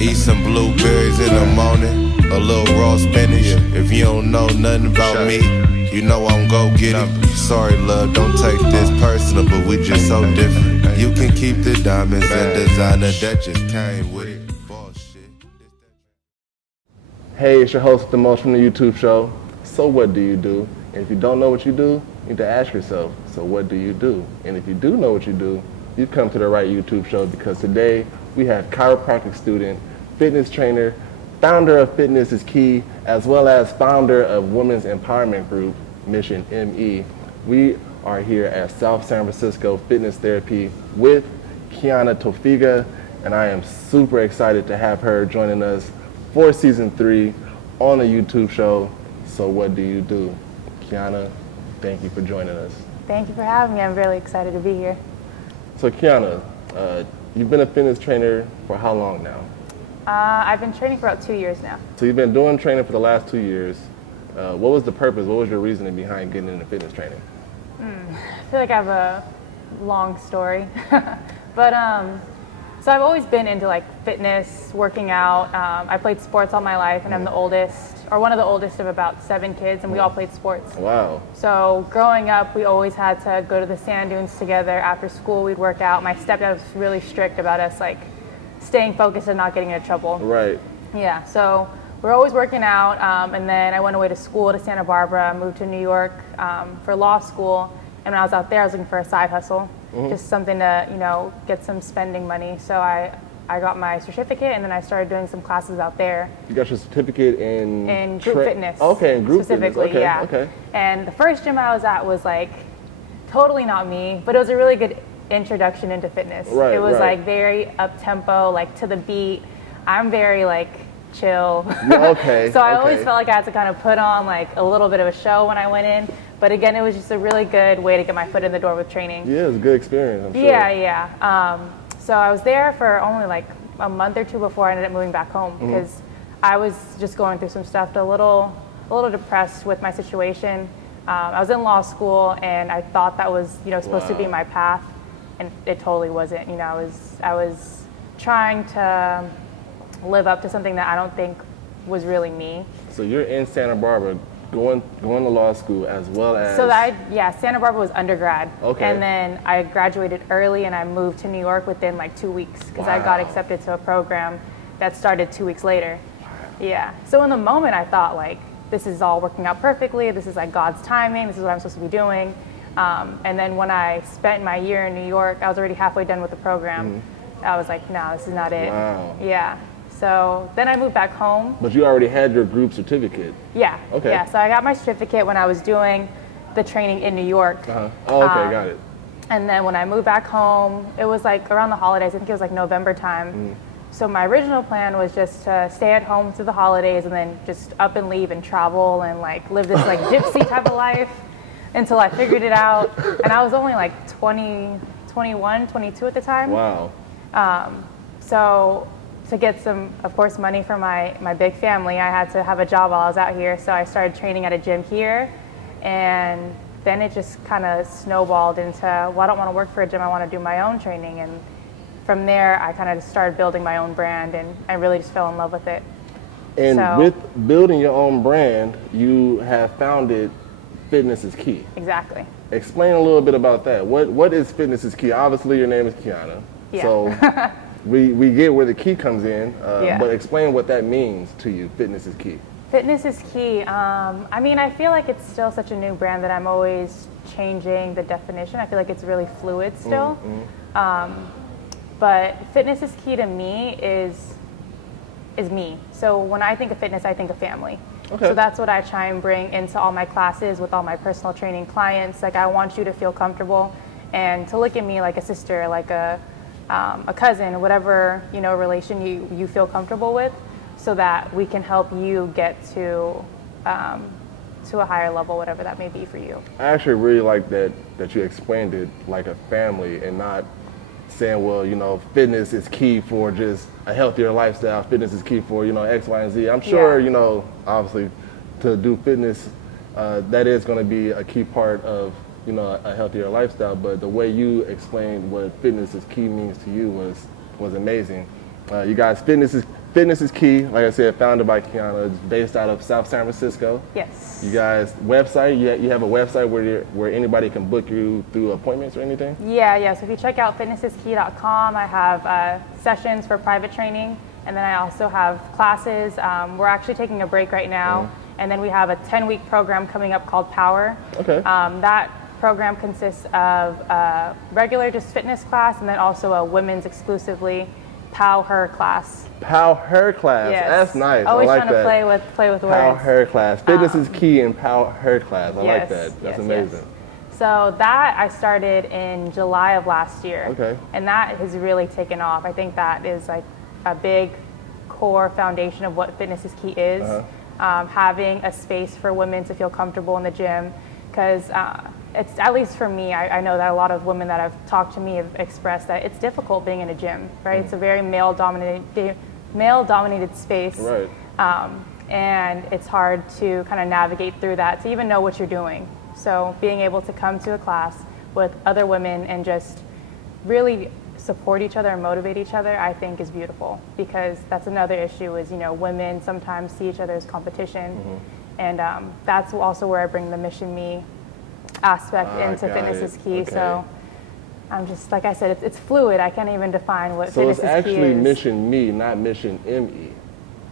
Eat some blueberries in the morning, a little raw spinach. If you don't know nothing about me, you know I'm go get it. Sorry, love, don't take this personal, but we just so different. You can keep the diamonds and designer that just came with it. Bullshit. Hey, it's your host, The Most from the YouTube show. So what do you do? And if you don't know what you do, you need to ask yourself, so what do you do? And if you do know what you do, you've come to the right YouTube show, because today we have chiropractic student, fitness trainer, founder of Fitness is Key, as well as founder of women's empowerment group, Mission ME. We are here at South San Francisco Fitness Therapy with Kehlani Tofiga, and I am super excited to have her joining us for season 3 on the YouTube show, So What Do You Do? Kehlani, thank you for joining us. Thank you for having me. I'm really excited to be here. So Kehlani, you've been a fitness trainer for how long now? I've been training for about 2 years now. So you've been doing training for the last 2 years. What was the purpose? What was your reasoning behind getting into fitness training? I feel like I have a long story. But so I've always been into like fitness, working out. I played sports all my life, and I'm the oldest, or one of the oldest of about 7 kids, and we all played sports. Wow. So growing up, we always had to go to the sand dunes together. After school, we'd work out. My stepdad was really strict about us like staying focused and not getting into trouble. Right. Yeah, so we're always working out, and then I went away to school to Santa Barbara, moved to New York for law school, and when I was out there, I was looking for a side hustle, just something to, you know, get some spending money. So I got my certificate, and then I started doing some classes out there. You got your certificate in group fitness. Okay, in group specifically, fitness. Okay, yeah. okay. And the first gym I was at was like totally not me, but it was a really good introduction into fitness. Right, it was right. like very up tempo, like to the beat. I'm very like chill. Yeah, okay. So I always okay. felt like I had to kind of put on like a little bit of a show when I went in. But again, it was just a really good way to get my foot in the door with training. Yeah, it was a good experience, I'm sure. Yeah. So I was there for only like a month or 2 before I ended up moving back home, because I was just going through some stuff, a little depressed with my situation. I was in law school, and I thought that was, you know, supposed to be my path, and it totally wasn't. You know, I was trying to live up to something that I don't think was really me. So you're in Santa Barbara, going to law school as well as... So Santa Barbara was undergrad. Okay. And then I graduated early, and I moved to New York within like 2 weeks, because I got accepted to a program that started 2 weeks later. Yeah. So in the moment, I thought like, this is all working out perfectly. This is like God's timing. This is what I'm supposed to be doing. And then when I spent my year in New York, I was already halfway done with the program. I was like, no, this is not it. Wow. Yeah. So then I moved back home. But you already had your group certificate. Yeah. Okay. Yeah. So I got my certificate when I was doing the training in New York. Oh, okay, got it. And then when I moved back home, it was like around the holidays. I think it was like November time. So my original plan was just to stay at home through the holidays, and then just up and leave and travel and like live this like gypsy type of life until I figured it out. And I was only like 21, 22 at the time. Wow. So to get some, of course, money for my big family, I had to have a job while I was out here. So I started training at a gym here, and then it just kind of snowballed into, well, I don't want to work for a gym, I want to do my own training. And from there, I kind of started building my own brand, and I really just fell in love with it. And with building your own brand, you have founded Fitness is Key. Exactly. Explain a little bit about that. What is Fitness is Key? Obviously, your name is Kehlani. Yeah. So we get where the key comes in, Yeah. but explain what that means to you, Fitness is Key. Fitness is key. I mean, I feel like it's still such a new brand that I'm always changing the definition. I feel like it's really fluid still. But fitness is key to me is me. So when I think of fitness, I think of family. Okay. So that's what I try and bring into all my classes with all my personal training clients. Like, I want you to feel comfortable and to look at me like a sister, like a cousin, whatever, you know, relation you feel comfortable with, so that we can help you get to a higher level, whatever that may be for you. I actually really like that you explained it like a family, and not saying, well, you know, fitness is key for just a healthier lifestyle. Fitness is key for, you know, X, Y, and Z. I'm sure, you know, obviously to do fitness, that is going to be a key part of, you know, a healthier lifestyle. But the way you explained what fitness is key means to you was amazing. You guys, Fitness Fitness is Key, like I said, founded by Kehlani. It's based out of South San Francisco. Yes. You guys, website, you have a website where anybody can book you through appointments or anything? Yeah. So if you check out fitnessiskey.com, I have sessions for private training, and then I also have classes. We're actually taking a break right now, and then we have a 10-week program coming up called Power. Okay. That program consists of a regular just fitness class, and then also a women's exclusively Her class. Her class. Yes. That's nice. Always I like trying to that. play with words. Her class. Fitness is Key in Her class. I like that. That's amazing. Yes. So that I started in July of last year. Okay. And that has really taken off. I think that is like a big core foundation of what Fitness is Key is. Having a space for women to feel comfortable in the gym, because it's, at least for me, I know that a lot of women that have talked to me have expressed that it's difficult being in a gym, right? It's a very male-dominated space. Right. And it's hard to kind of navigate through that, to even know what you're doing. So being able to come to a class with other women and just really support each other and motivate each other, I think is beautiful, because that's another issue is, women sometimes see each other as competition. And that's also where I bring the Mission Me aspect into Fitness is Key. Okay. So I'm just, like I said, it's fluid. I can't even define what So Fitness it's is Key actually is. Mission Me, not Mission ME.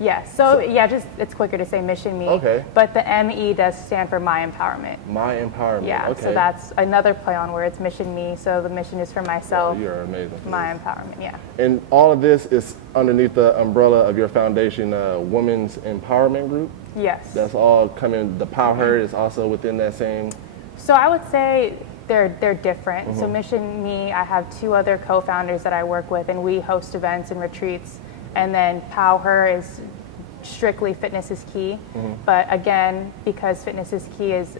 Yes. So yeah, just it's quicker to say Mission Me. Okay. But the ME does stand for My Empowerment. My Empowerment. Yeah. Okay. So that's another play on words. Mission Me. So the mission is for myself. Oh, you're amazing. My Empowerment. Yeah. And all of this is underneath the umbrella of your foundation, Women's Empowerment Group. Yes. That's all coming. The Her is also within that same. So I would say they're different. So Mission Me, I have 2 other co-founders that I work with, and we host events and retreats. And then Her is strictly Fitness is Key. But again, because Fitness is Key is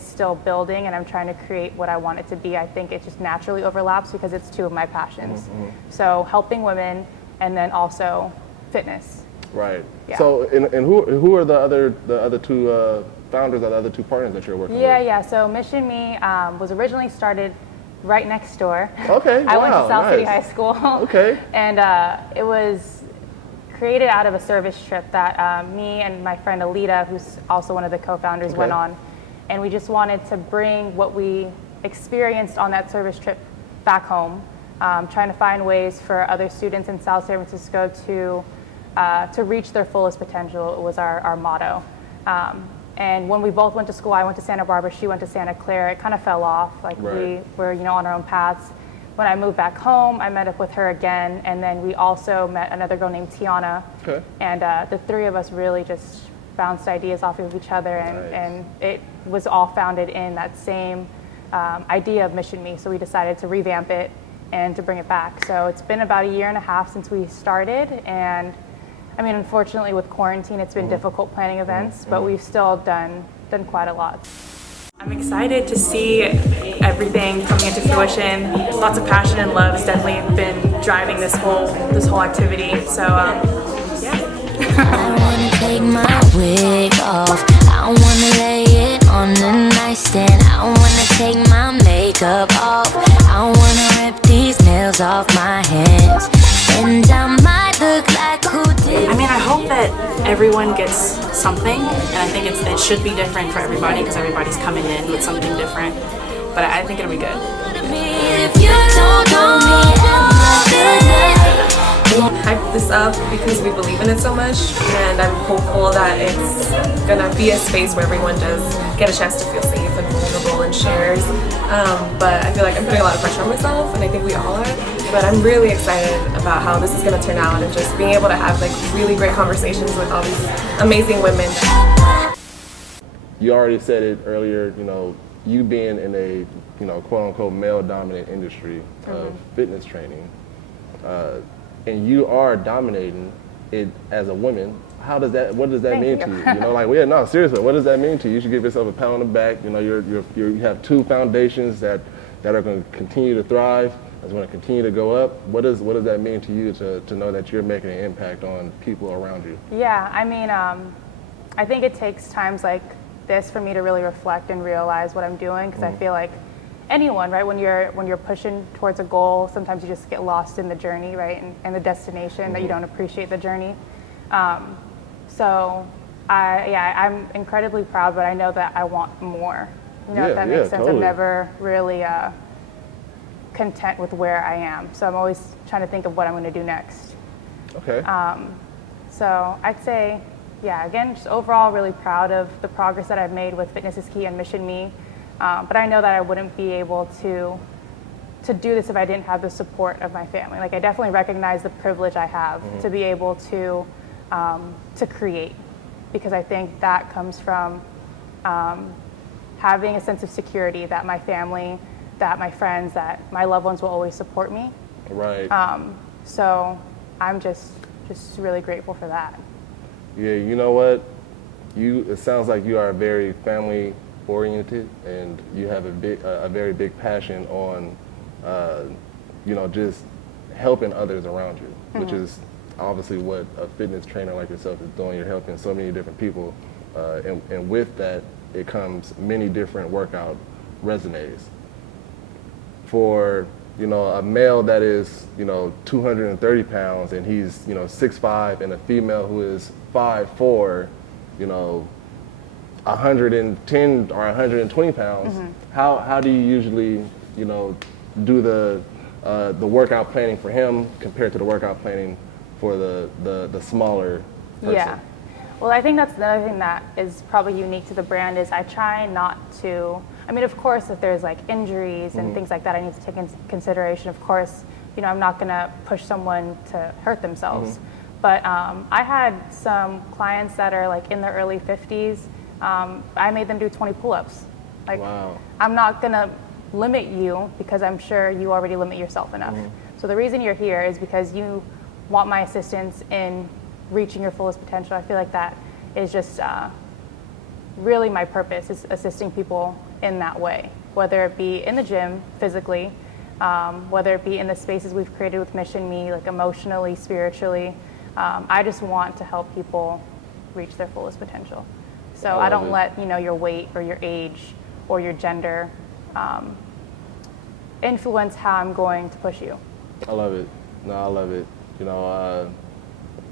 still building, and I'm trying to create what I want it to be, I think it just naturally overlaps because it's 2 of my passions. So helping women, and then also fitness. Right. Yeah. So and who are the other 2 founders, or the other 2 partners that you're working with? Yeah. So Mission Me was originally started right next door. Okay. I went to wow, South City nice. High School. Okay. And it was created out of a service trip that me and my friend Alita, who's also one of the co-founders, went on. And we just wanted to bring what we experienced on that service trip back home, trying to find ways for other students in South San Francisco to reach their fullest potential was our motto. And when we both went to school, I went to Santa Barbara, she went to Santa Clara, it kind of fell off. Like we were, on our own paths. When I moved back home, I met up with her again, and then we also met another girl named Tiana. Okay. And the 3 of us really just bounced ideas off of each other, and it was all founded in that same idea of Mission Me. So we decided to revamp it and to bring it back. So it's been about 1.5 years since we started, and I mean, unfortunately with quarantine, it's been difficult planning events, but we've still done quite a lot. I'm excited to see everything coming into fruition. Lots of passion and love has definitely been driving this whole activity. So yeah. I wanna take my wig off. I wanna lay it on the nightstand. I wanna take my makeup off. I wanna rip these nails off my hands. And I might look like who did. I mean, I hope that everyone gets something, and I think it should be different for everybody because everybody's coming in with something different. But I think it'll be good. If you don't know me, Hype this up because we believe in it so much, and I'm hopeful that it's gonna be a space where everyone does get a chance to feel safe and vulnerable and shares. But I feel like I'm putting a lot of pressure on myself, and I think we all are. But I'm really excited about how this is gonna turn out, and just being able to have like really great conversations with all these amazing women. You already said it earlier, you being in a, quote unquote male dominant industry of fitness training, and you are dominating it as a woman. What does that mean to you? Seriously, what does that mean to you? You should give yourself a pat on the back. You have 2 foundations that are going to continue to thrive, that's going to continue to go up. What does that mean to you to know that you're making an impact on people around you? Yeah, I mean, I think it takes times like this for me to really reflect and realize what I'm doing, because I feel like anyone, right? When you're pushing towards a goal, sometimes you just get lost in the journey, right, and the destination that you don't appreciate the journey. So I'm incredibly proud, but I know that I want more. You know, if that makes sense. Totally. I'm never really content with where I am. So I'm always trying to think of what I'm going to do next. Okay. So I'd say, again, just overall really proud of the progress that I've made with Fitness is Key and Mission Me. But I know that I wouldn't be able to do this if I didn't have the support of my family. Like, I definitely recognize the privilege I have to be able to create, because I think that comes from having a sense of security that my family, that my friends, that my loved ones will always support me. Right. So I'm just really grateful for that. Yeah, you know what? It sounds like you are very family oriented, and you have a very big passion on, just helping others around you, which is obviously what a fitness trainer like yourself is doing. You're helping so many different people, and with that, it comes many different workout resumes. For a male that is 230 pounds and he's 6'5", and a female who is 5'4", 110 or 120 pounds. How do you usually do the workout planning for him compared to the workout planning for the smaller person? Yeah. Well, I think that's another thing that is probably unique to the brand is I try not to, I mean, of course, if there's like injuries and things like that I need to take into consideration, of course, I'm not going to push someone to hurt themselves. But I had some clients that are like in their early 50s. I made them do 20 pull-ups. Like, wow. I'm not going to limit you because I'm sure you already limit yourself enough. So the reason you're here is because you want my assistance in reaching your fullest potential. I feel like that is just really my purpose, is assisting people in that way, whether it be in the gym physically, whether it be in the spaces we've created with Mission Me, like emotionally, spiritually. I just want to help people reach their fullest potential. So I don't let your weight or your age or your gender influence how I'm going to push you. I love it. No, I love it.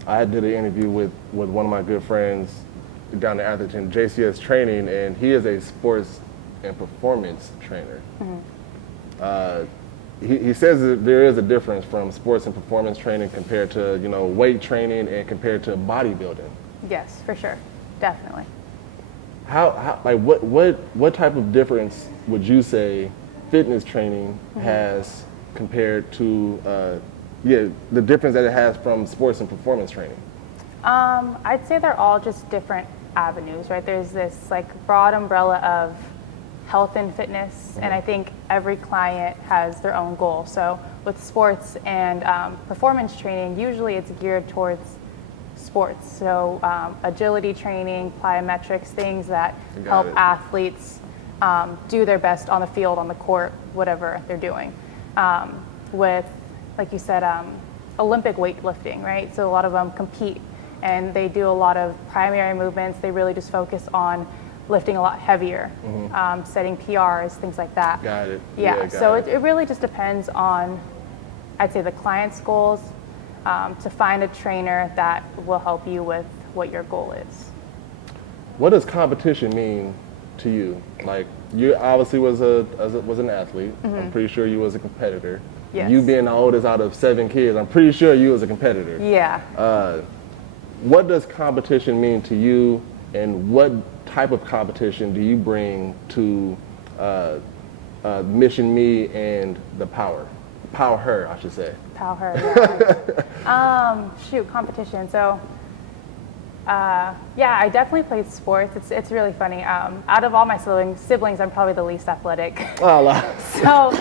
I did an interview with one of my good friends down in Atherton, JCS Training, and he is a sports and performance trainer. He says that there is a difference from sports and performance training compared to weight training and compared to bodybuilding. Yes, for sure, definitely. How like what type of difference would you say fitness training has compared to the difference that it has from sports and performance training? I'd say they're all just different avenues, right? There's this like broad umbrella of health and fitness, and I think every client has their own goal. So with sports and performance training, usually it's geared towards sports. So agility training, plyometrics, things that help athletes do their best on the field, on the court, whatever they're doing. With, like you said, Olympic weightlifting, right? So a lot of them compete and they do a lot of primary movements. They really just focus on lifting a lot heavier, setting PRs, things like that. Got it. Yeah, so it really just depends on, I'd say, the client's goals, to find a trainer that will help you with what your goal is. What does competition mean to you? Like, you obviously was an athlete. I'm pretty sure you was a competitor. Yes. You being the oldest out of 7 kids, I'm pretty sure you was a competitor. Yeah. What does competition mean to you, and what type of competition do you bring to Mission Me and the Power Her, I should say? Power Her, yeah. Competition. So, I definitely played sports. It's really funny. Out of all my siblings, I'm probably the least athletic. So,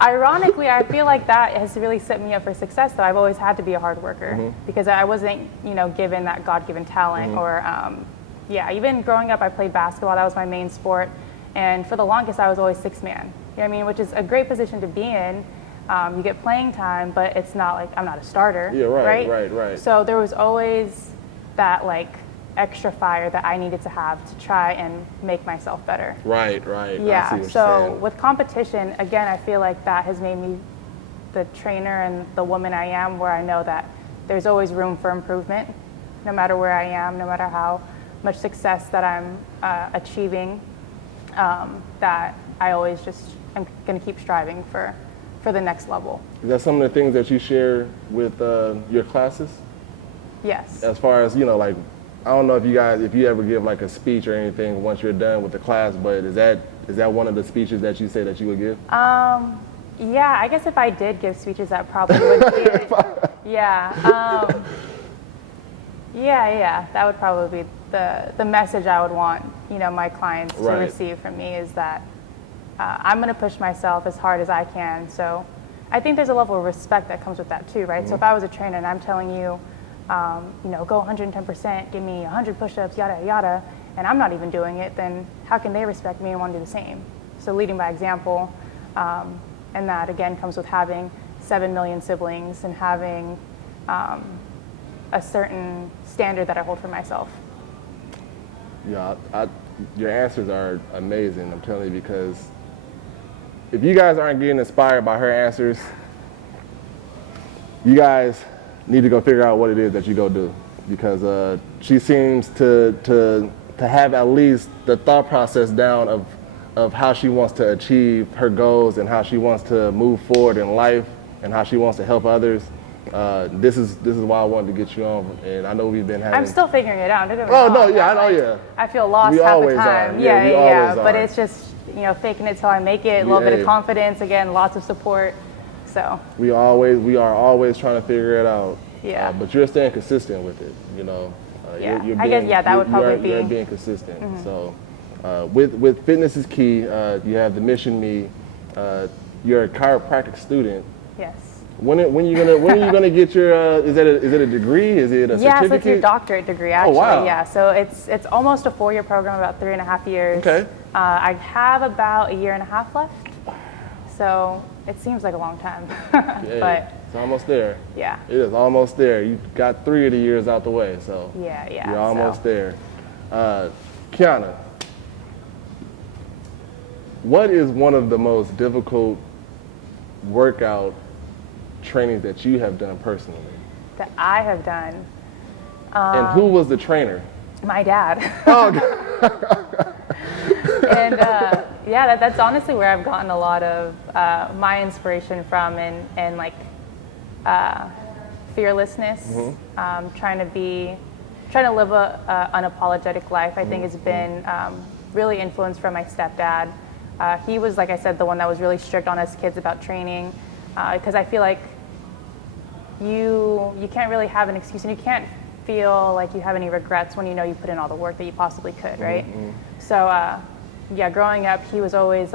ironically, I feel like that has really set me up for success, though. I've always had to be a hard worker because I wasn't, given that God-given talent or, even growing up, I played basketball. That was my main sport. And for the longest, I was always sixth man, you know what I mean? Which is a great position to be in. You get playing time, but it's not like I'm not a starter. Yeah, right. So there was always that like extra fire that I needed to have to try and make myself better. Right. I see Yeah, what you're so saying. with competition, again, I feel like that has made me the trainer and the woman I am, where I know that there's always room for improvement, no matter where I am, no matter how much success that I'm achieving, that I always just am going to keep striving for the next level. Is that some of the things that you share with your classes? Yes. As far as, like, I don't know if you ever give like a speech or anything once you're done with the class, but is that one of the speeches that you say that you would give? Yeah, I guess if I did give speeches, that probably would be it. Yeah. Yeah, that would probably be the message I would want, my clients to receive from me, is that I'm going to push myself as hard as I can. So I think there's a level of respect that comes with that too, right? So if I was a trainer and I'm telling you, go 110%, give me 100 push-ups, yada, yada, and I'm not even doing it, then how can they respect me and want to do the same? So leading by example, and that again comes with having 7 million siblings and having a certain standard that I hold for myself. Yeah, your answers are amazing, I'm telling you, because if you guys aren't getting inspired by her answers, you guys need to go figure out what it is that you go do, because she seems to have at least the thought process down of how she wants to achieve her goals and how she wants to move forward in life and how she wants to help others. This is why I wanted to get you on, and I know we've been having. I'm still figuring it out. Oh no, yeah, I know, yeah. I feel lost We half always the time. are. Yeah, we always But are. it's just faking it till I make it. A little bit of confidence, again, lots of support. So We are always trying to figure it out. Yeah. But you're staying consistent with it, Yeah. You're I guess, that would probably be. You're being consistent. So, with fitness is key. You have the Mission Me. You're a chiropractic student. Yes. When are you gonna get your? Is it a degree? Is it a certificate? Yeah, so it's your doctorate degree actually. Oh, wow. Yeah, so it's almost a 4-year program, about 3.5 years. Okay. I have about 1.5 years left. So it seems like a long time, Yeah, but it's almost there. yeah. It is almost there. You got 3 of the years out the way, so Yeah. you're almost so. there. Kiana, what is one of the most difficult workout trainings that you have done personally? That I have done. And who was the trainer? My dad. Oh, And that's honestly where I've gotten a lot of my inspiration from, and like fearlessness, trying to live a unapologetic life. I think has been really influenced from my stepdad. He was, like I said, the one that was really strict on us kids about training, because I feel like you can't really have an excuse, and you can't feel like you have any regrets when you put in all the work that you possibly could, right? So growing up, he was always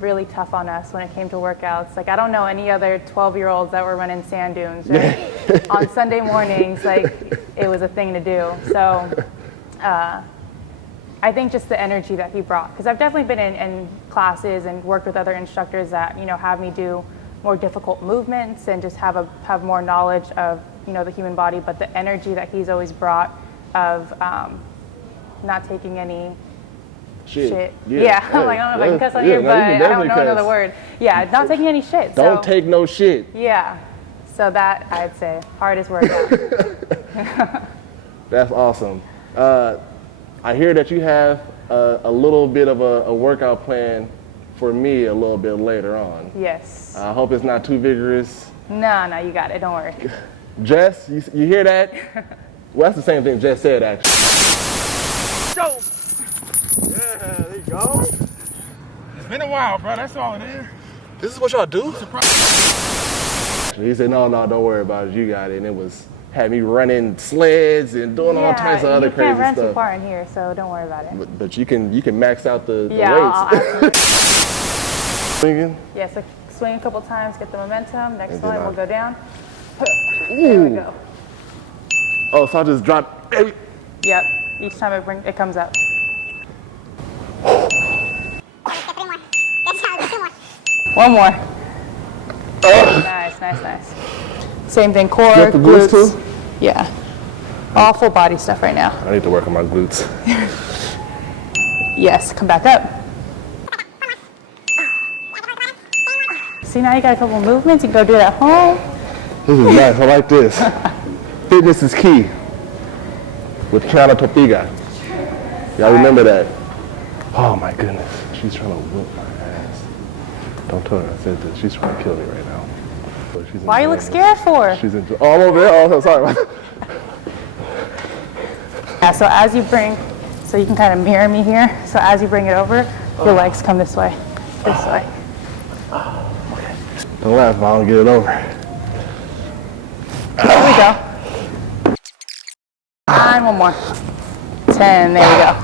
really tough on us when it came to workouts. Like, I don't know any other 12-year-olds that were running sand dunes, right? On Sunday mornings, like, it was a thing to do. So I think just the energy that he brought, because I've definitely been in classes and worked with other instructors that have me do more difficult movements and just have more knowledge of the human body, but the energy that he's always brought of not taking any shit. Yeah. I'm like, I don't know if I can cuss on here, but I don't know another word. Yeah, not taking any shit. Don't take no shit. Yeah. So that, I'd say, hardest workout. That's awesome. I hear that you have a little bit of a workout plan for me a little bit later on. Yes. I hope it's not too vigorous. No, you got it. Don't worry. Jess, you hear that? Well, that's the same thing Jess said, actually. Yeah, there you go. It's been a while, bro. That's all it is. This is what y'all do? He said, no, don't worry about it. You got it. And had me running sleds and doing all types of other crazy you can't run stuff. too far in here, so don't worry about it. But you can max out the Yeah, weights. Swinging? Yeah, so swing a couple times, get the momentum. Next And one, then we'll go down. Ooh. There we go. Oh, so I just drop. Yep. Each time it comes up. One more. Nice. Same thing, core, You have the glutes glutes. too? Yeah. All full body stuff right now. I need to work on my glutes. Yes, come back up. See, now you got a couple movements. You can go do it at home. This is nice. I like this. Fitness is key. With Kehlani Topiga. Y'all remember that? Oh my goodness. She's trying to whip my ass. Don't tell her I said this. She's trying to kill me right now. But she's Why you look scared for? She's oh, I'm over there. Oh, sorry. Yeah, so as you bring, so you can kind of mirror me here. So as you bring it over, your legs come this way. This way. Don't laugh if I don't get it over. There we go. And one more. 10, there we go.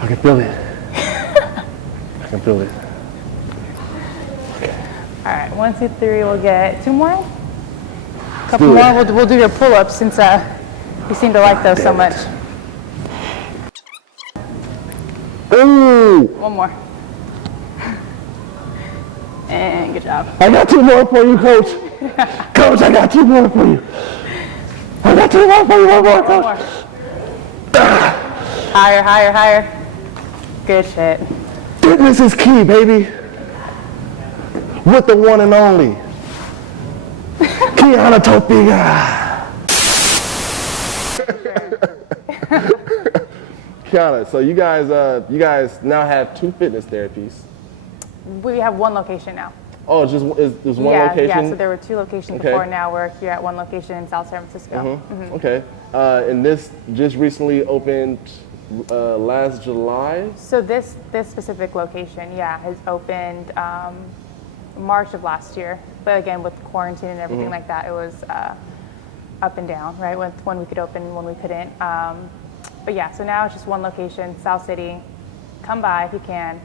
I can feel it. I can feel it. All right, 1, 2, 3, we'll get 2 more. Couple more, we'll do your pull-ups since you seem to like those so much. Ooh! One more. And good job. I got 2 more for you, Coach. Coach, I got 2 more for you. I got 2 more for you. One more, Coach. One more. Higher, higher, higher. Good shit. Fitness is key, baby. With the one and only Kehlani Topiga. Kehlani, so you guys now have 2 fitness therapies. We have 1 location now. Oh, it's just there's one location? Yeah, so there were 2 locations before. Now we're here at 1 location in South San Francisco. Okay. And this just recently opened last July? So this specific location, has opened March of last year. But again, with quarantine and everything like that, it was up and down, right? When we could open, when we couldn't. But yeah, so now it's just 1 location, South City. Come by if you can.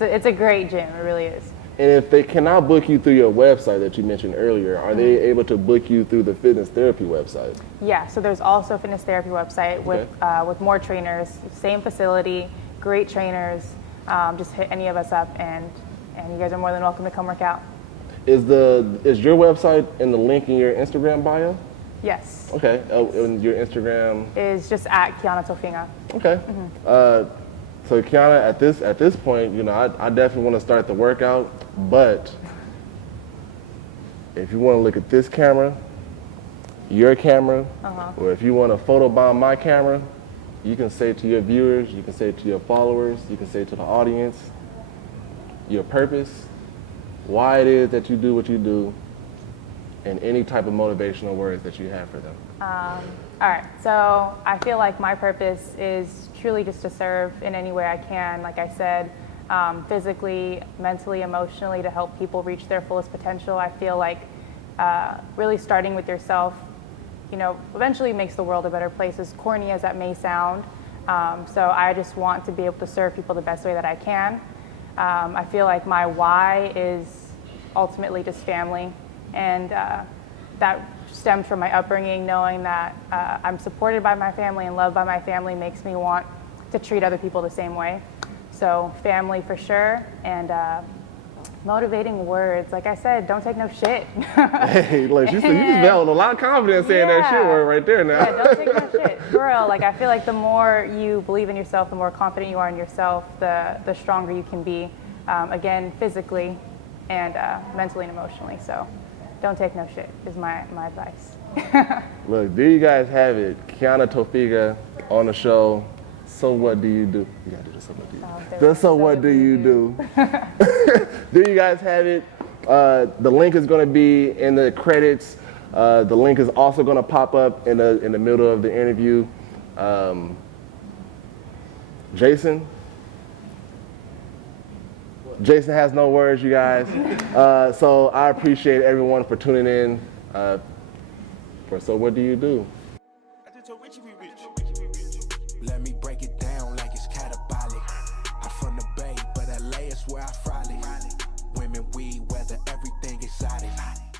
It's a great gym, it really is. And if they cannot book you through your website that you mentioned earlier, are they able to book you through the fitness therapy website? Yeah, so there's also a fitness therapy website with more trainers, same facility, great trainers. Just hit any of us up and you guys are more than welcome to come work out. Is your website in the link in your Instagram bio? Yes. Okay, and your Instagram? Is just at Kehlani Topiga. Okay. So Kehlani, at this point, you know, I definitely want to start the workout, but if you want to look at this camera, your camera, or if you want to photobomb my camera, you can say to your viewers, you can say to your followers, you can say to the audience, your purpose, why it is that you do what you do, and any type of motivational words that you have for them. All right, so I feel like my purpose is truly just to serve in any way I can, like I said, physically, mentally, emotionally, to help people reach their fullest potential. I feel like really starting with yourself, you know, eventually makes the world a better place, as corny as that may sound. So I just want to be able to serve people the best way that I can. I feel like my why is ultimately just family, and that stems from my upbringing, knowing that I'm supported by my family and loved by my family makes me want to treat other people the same way. So family for sure, and motivating words. Like I said, don't take no shit. Hey, look, you just felt a lot of confidence saying that shit word right there now. Yeah, don't take no shit. For real, like I feel like the more you believe in yourself, the more confident you are in yourself, the stronger you can be, again, physically and mentally and emotionally. So don't take no shit is my advice. Look, there you guys have it. Kehlani Topiga on the show. So what do you do? You gotta do the so what do you do. So what do you do? There you guys have it. The link is gonna be in the credits. The link is also gonna pop up in the middle of the interview. Jason has no words, you guys. So I appreciate everyone for tuning in for So What Do You Do?